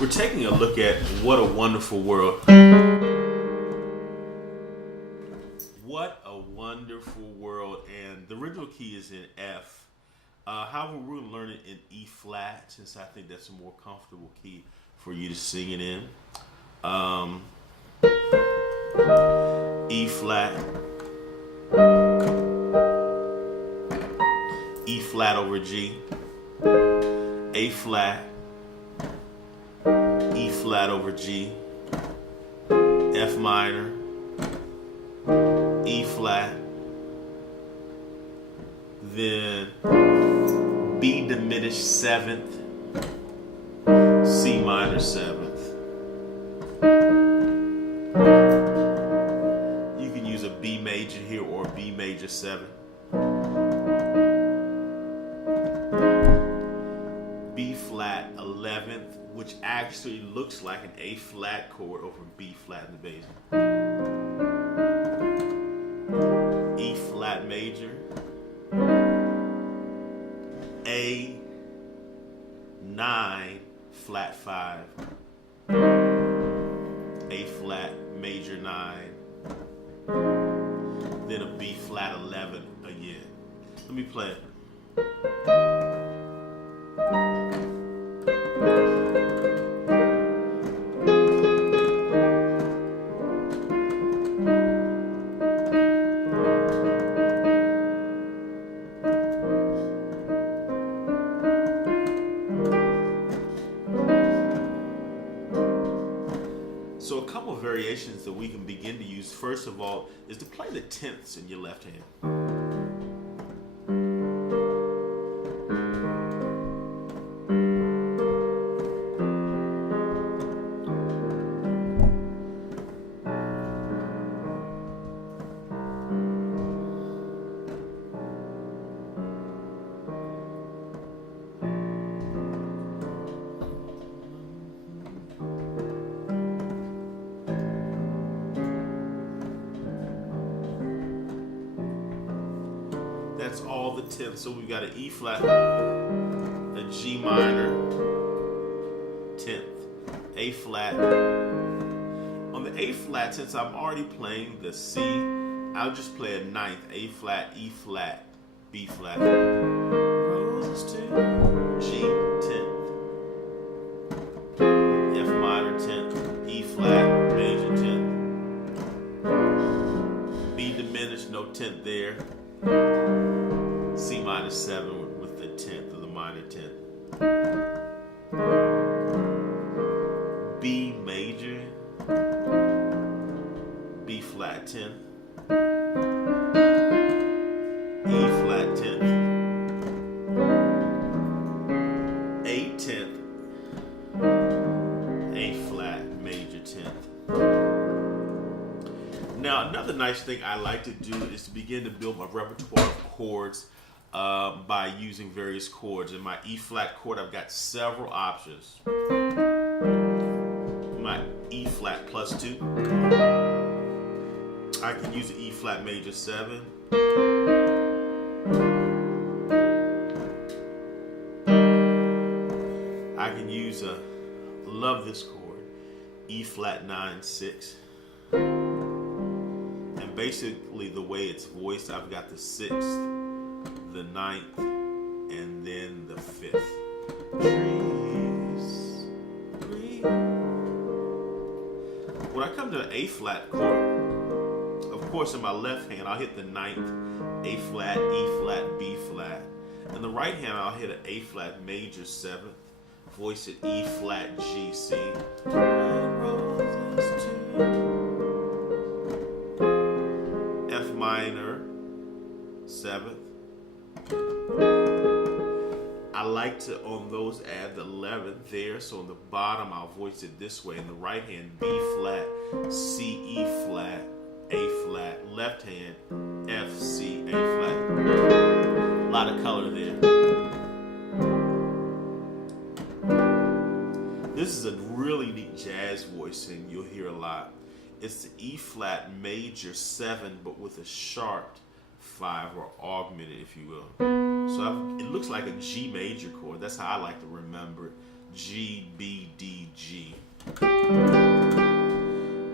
We're taking a look at What a Wonderful World. What a Wonderful World. And the original key is in F. However, we're going to learn it in E flat, since I think that's a more comfortable key for you to sing it in. E flat, E flat over G, A flat, E flat over G, F minor, E flat, then B diminished seventh, C minor seventh. You can use a B major here or a B major seven. B flat 11th, which actually looks like an A flat chord over B flat in the bass. E flat major, A 9 flat 5, A flat major 9, then a B flat 11 again. Let me play it. So a couple of variations that we can begin to use, first of all, is to play the tenths in your left hand. That's all the tenths. So we've got an E flat, a G minor, 10th, A flat. On the A flat, since I'm already playing the C, I'll just play a ninth, A flat, E flat, B flat. Roses to G, 10th, F minor, 10th, E flat, major 10th, B diminished, no 10th there. C minor 7 with the 10th of the minor 10th. B major, B flat 10th, E flat 10th, A 10th, A flat major 10th. Now, another nice thing I like to do is to begin to build my repertoire of chords by using various chords. In my E flat chord, I've got several options. My E flat plus 2. I can use an E flat major 7. I can use love this chord, E flat 9 6. And basically the way it's voiced, I've got the 6th, the 9th, and then the 5th. Trees, breathe. When I come to the A flat chord, of course in my left hand I'll hit the 9th, A flat, E flat, B flat. In the right hand I'll hit an A flat major 7th, voice it E flat, G, C. F minor 7th. I like to, on those, add the 11th there. So on the bottom, I'll voice it this way. In the right hand, B flat, C, E flat, A flat. Left hand, F, C, A flat. A lot of color there. This is a really neat jazz voicing you'll hear a lot. It's the E flat major 7, but with a sharp 5 or augmented, if you will. So it looks like a G major chord. That's how I like to remember it. G, B, D, G.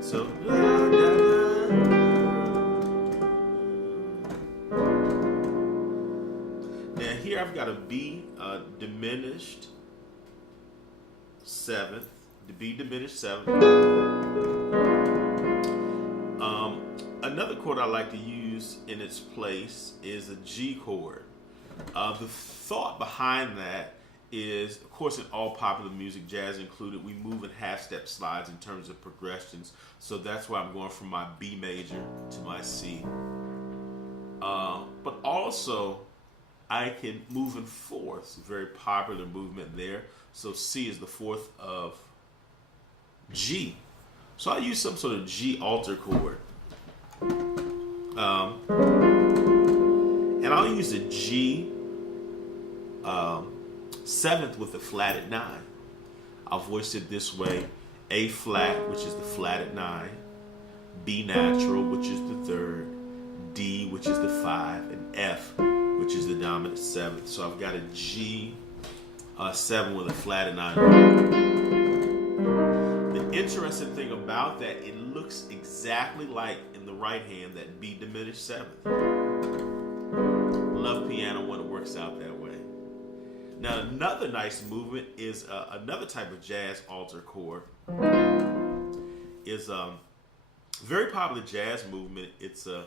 So, now here I've got a B diminished seventh, the B diminished seventh. Another chord I like to use in its place is a G chord. The thought behind that is, of course, in all popular music, jazz included, we move in half-step slides in terms of progressions. So that's why I'm going from my B major to my C. But also, I can move in fourths, very popular movement there. So C is the fourth of G. So I use some sort of G alter chord. And I'll use a G seventh with a flat at 9. I'll voice it this way: A flat, which is the flat at 9, B natural, which is the third, D, which is the 5, and F, which is the dominant 7th. So I've got a G 7 with a flat at 9. The interesting thing about that, it looks exactly like in the right hand that B diminished 7th. Love piano when it works out that way. Now another nice movement is another type of jazz alter chord. Is very popular jazz movement. It's a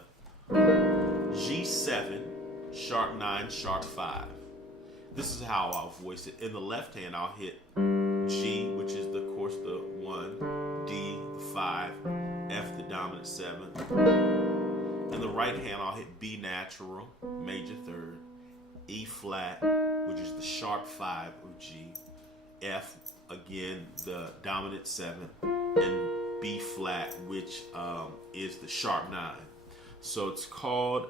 G7, sharp 9, sharp 5. This is how I'll voice it. In the left hand, I'll hit G, which is of course the 1, D, the 5, F, the dominant 7. In the right hand, I'll hit B natural, major 3rd, E flat, which is the sharp 5 of G, F, again, the dominant 7, and B flat, which is the sharp 9. So it's called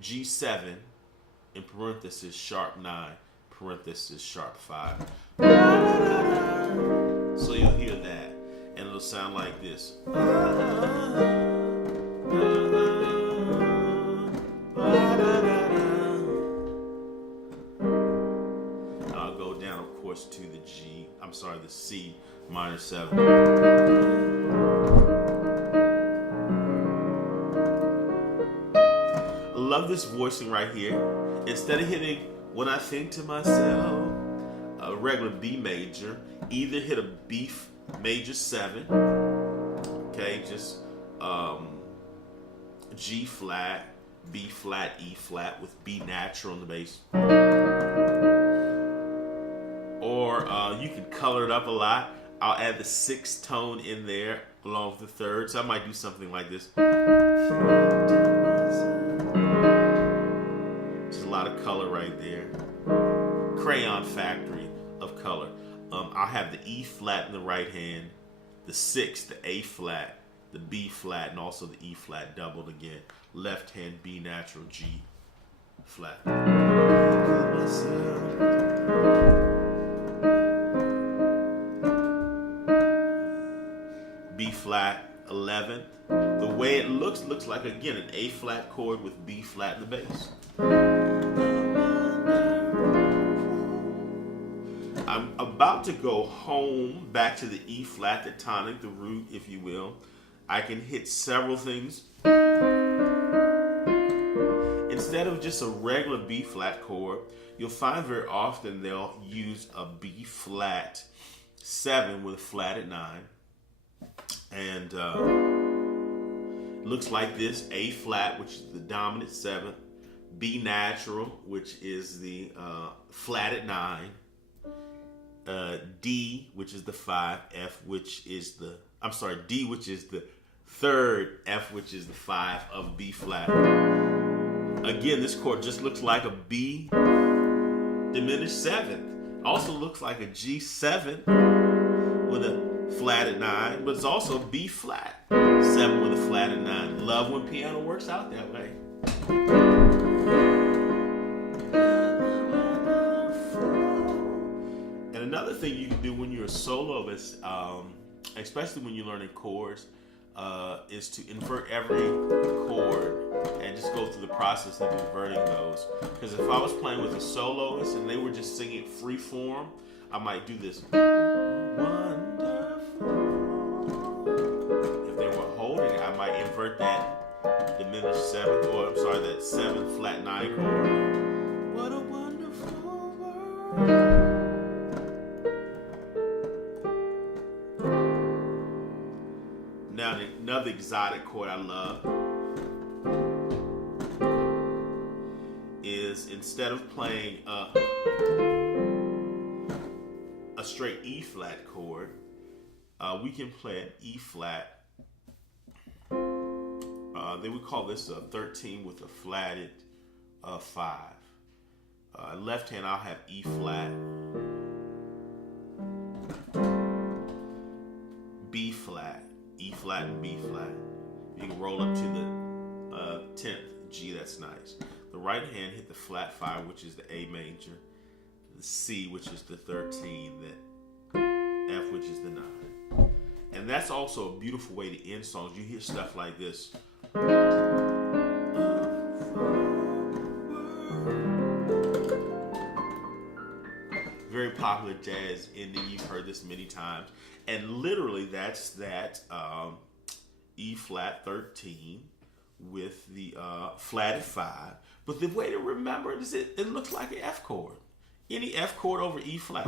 G7, in parenthesis, sharp 9, parenthesis, sharp 5. So you'll hear that, and it'll sound like this. I'll go down, of course, to the the C minor 7. I love this voicing right here. Instead of hitting "When I Think to Myself," a regular B major, either hit a B major 7, okay, just G flat, B flat, E flat with B natural on the bass. Or you can color it up a lot. I'll add the 6th tone in there along with the 3rd. So I might do something like this. There's a lot of color right there. Crayon factory of color. I'll have the E flat in the right hand, the 6th, the A flat, the B flat, and also the E flat doubled again. Left hand B natural, G flat. B flat 11th. The way it looks like, again, an A flat chord with B flat in the bass. I'm about to go home, back to the E flat, the tonic, the root, if you will. I can hit several things. Instead of just a regular B flat chord, you'll find very often they'll use a B flat 7 with a flat at 9. And looks like this: A flat, which is the dominant 7th, B natural, which is the flat at 9, D, which is the 5, F, which is the, D, which is the 3rd, F, which is the 5 of B flat. Again, this chord just looks like a B diminished 7th. Also looks like a G7 with a flat at 9, but it's also B flat 7 with a flat at 9. Love when piano works out that way. And another thing you can do when you're a soloist, especially when you're learning chords, is to invert every chord and just go through the process of inverting those. Because if I was playing with a soloist and they were just singing free form, I might do this. Wonderful. If they were holding it, I might invert that diminished seventh, or I'm sorry, that 7 flat 9 chord. What a wonderful world. Now another exotic chord I love is, instead of playing a straight E flat chord, we can play an E flat. They would call this a 13 with a flatted 5. Left hand, I'll have E flat, B flat, E flat, and B flat. You can roll up to the 10th G. That's nice. The right hand hit the flat 5, which is the A major, the C, which is the 13, the F, which is the 9. And that's also a beautiful way to end songs. You hear stuff like this. Very popular jazz ending. You've heard this many times. And literally that's that E flat 13 with the flatted 5. But the way to remember it is it looks like an F chord. Any F chord over E flat.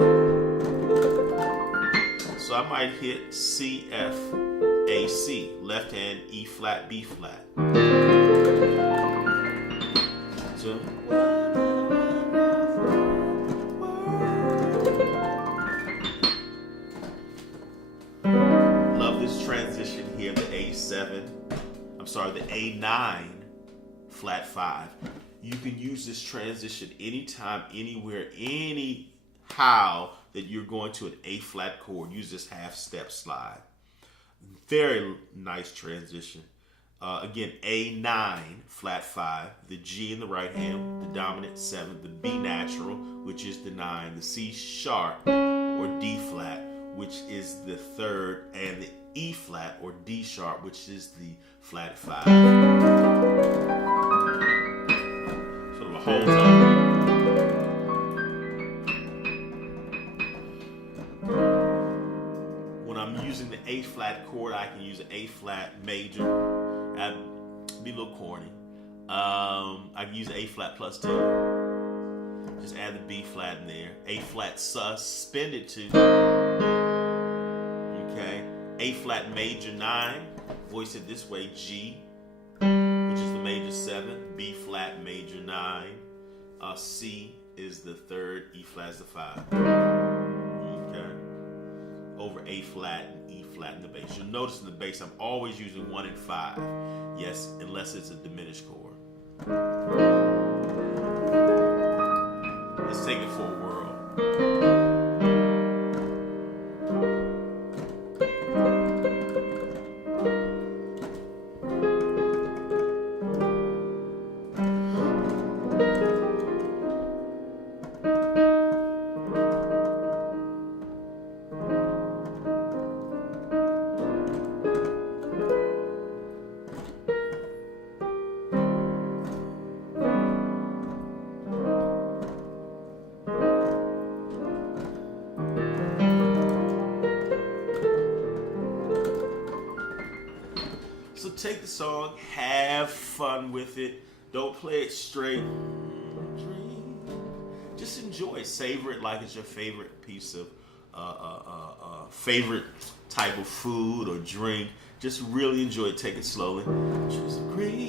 So I might hit C, F, A, C. Left hand, E flat, B flat. So, love this transition here, the A7. I'm sorry, the A9 flat 5. You can use this transition anytime, anywhere, anyhow that you're going to an A flat chord. Use this half step slide. Very nice transition. Again, A9 flat 5, the G in the right hand, the dominant 7, the B natural, which is the 9, the C sharp or D flat, which is the 3rd, and the E flat or D sharp, which is the flat 5. Sort of a whole tone. When I'm using the A flat chord, I can use an A flat major. That'd be a little corny. I can use A flat plus 2. Just add the B flat in there. A flat suspended 2. Okay. A flat major 9. Voice it this way: G, which is the major 7. B flat major 9. C is the 3rd. E flat is the 5. Okay. Over A flat and E flat in the bass. You'll notice in the bass I'm always using 1 and 5. Yes, unless it's a diminished chord. Let's take it for a whirl. So take the song, have fun with it. Don't play it straight. Just enjoy it. Savor it like it's your favorite piece of favorite type of food or drink. Just really enjoy it. Take it slowly. Choose a green.